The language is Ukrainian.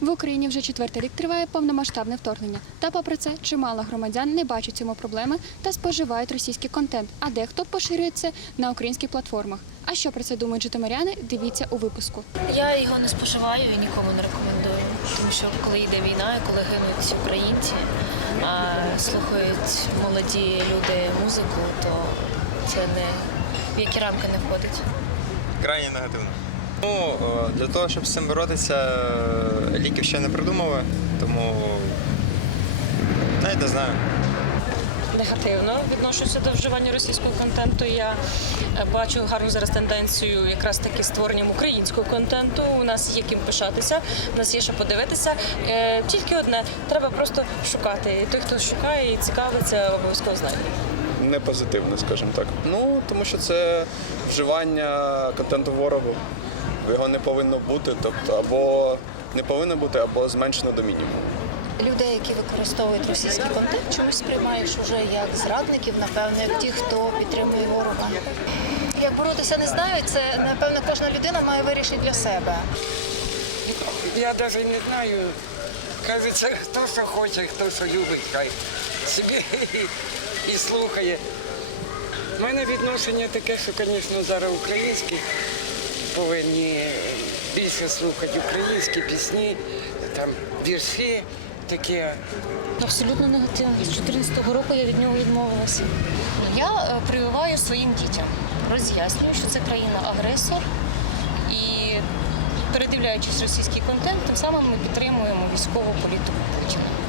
В Україні вже четвертий рік триває повномасштабне вторгнення. Та попри це, чимало громадян не бачать цьому проблеми та споживають російський контент, а дехто поширює це на українських платформах. А що про це думають житомиряни? Дивіться у випуску. Я його не споживаю і нікому не рекомендую, тому що коли йде війна, коли гинуть українці, а слухають молоді люди музику, то це не в які рамки не входить. крайне негативно. Ну, для того, щоб з цим боротися, ліків ще не придумали, тому навіть не знаю. негативно відношуся до вживання російського контенту. Я е, бачу гарну зараз тенденцію якраз таки створенням українського контенту. У нас є ким пишатися, у нас є що подивитися. Е, Тільки одне треба просто шукати. І той, хто шукає і цікавиться, обов'язково знайде. не позитивне, скажімо так. Ну тому що це вживання контенту ворогу. Його не повинно бути, тобто або не повинно бути, або зменшено до мінімуму. Людей, які використовують російський контент, чомусь сприймаєш уже як зрадників, напевно, як ті, хто підтримує ворога. Як боротися не знаю, це напевно кожна людина має вирішити для себе. Я навіть не знаю. Кажеться, хто що хоче, хто що любить, хай собі і, і слухає. У мене відношення таке, що, звісно, зараз українські повинні більше слухати українські пісні, там вірші таке. Абсолютно негативно. З 2014 року я від нього відмовилася. Я е, прививаю своїм дітям, роз'яснюю, що це країна-агресор, і передивляючись російський контент, тим самим ми підтримуємо військову політику Путіна.